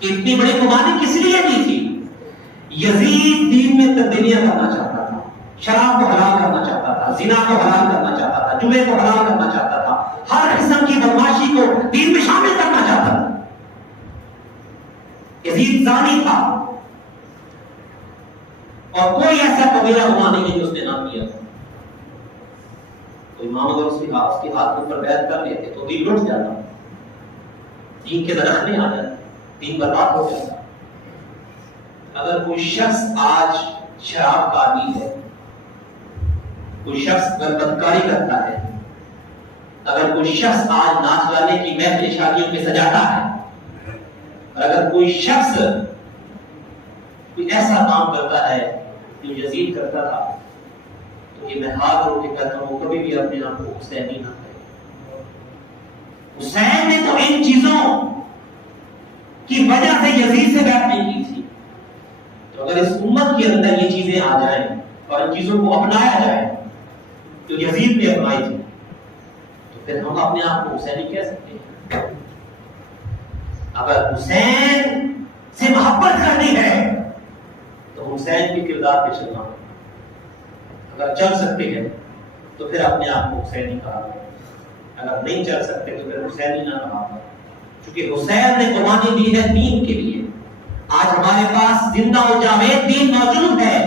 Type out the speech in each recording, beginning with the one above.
کہ اتنی بڑی قربانی کس لیے دی تھی؟ یزید دین میں تبدیلیاں کرنا چاہتا تھا، شراب کو حلال کرنا چاہتا تھا، زنا کو حلال کرنا چاہتا تھا، جمعے کو حلال کرنا چاہتا تھا، ہر قسم کی بدماشی کو دین میں شامل کرنا چاہتا تھا۔ یزید زانی تھا اور کوئی ایسا قبیلہ ہوا نہیں ہے جو اس نے نہ کیا۔ کوئی محمد اور اس کے ہاتھ کے اوپر بیعت کر لیتے تو دین لٹ جاتا، دین کے درخنے آ جاتے، دین برباد ہو جاتا۔ اگر کوئی شخص آج شراب کا عادی ہے، کوئی شخص بدکاری کرتا ہے، اگر کوئی شخص آج ناچ گانے کی محفل شادیوں میں سجاتا ہے، اور اگر کوئی شخص کوئی ایسا کام کرتا ہے جو یزید کرتا تھا، تو یہ میں ہاتھ روک کے کہتا ہوں کبھی بھی اپنے آپ کو حسینی نہ کرے۔ حسین نے تو ان چیزوں کی وجہ سے یزید سے بیعت نہیں کی تھی، تو اگر اس امت کے اندر یہ چیزیں آ جائیں اور ان چیزوں کو اپنایا جائے جو یزید نے اپنائی تھی، تو پھر ہم اپنے آپ کو حسینی کہہ سکتے ہیں۔ اگر حسین سے محبت کرنی ہے تو حسین کے کردار پہ چلنا ہے۔ اگر چل سکتے ہیں تو پھر اپنے آپ کو حسینی کہا، اگر نہیں چل سکتے تو پھر حسینی نہ کہا، کیونکہ حسین نے قربانی دی ہے دین کے لیے۔ آج ہمارے پاس زندہ و جاوید دین موجود ہے،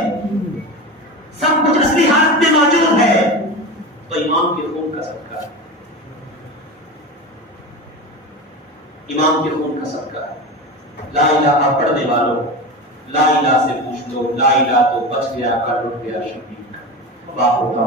سب کچھ اصلی حالت میں موجود ہے، تو امام کے خون کا صدقہ ہے، امام کے خون کا صدقہ ہے۔ لا الہ پڑھنے والوں، لا الہ سے پوچھ لو، لا الہ تو بچ گیا، کر لٹ گیا شبیر، واہ ہوتا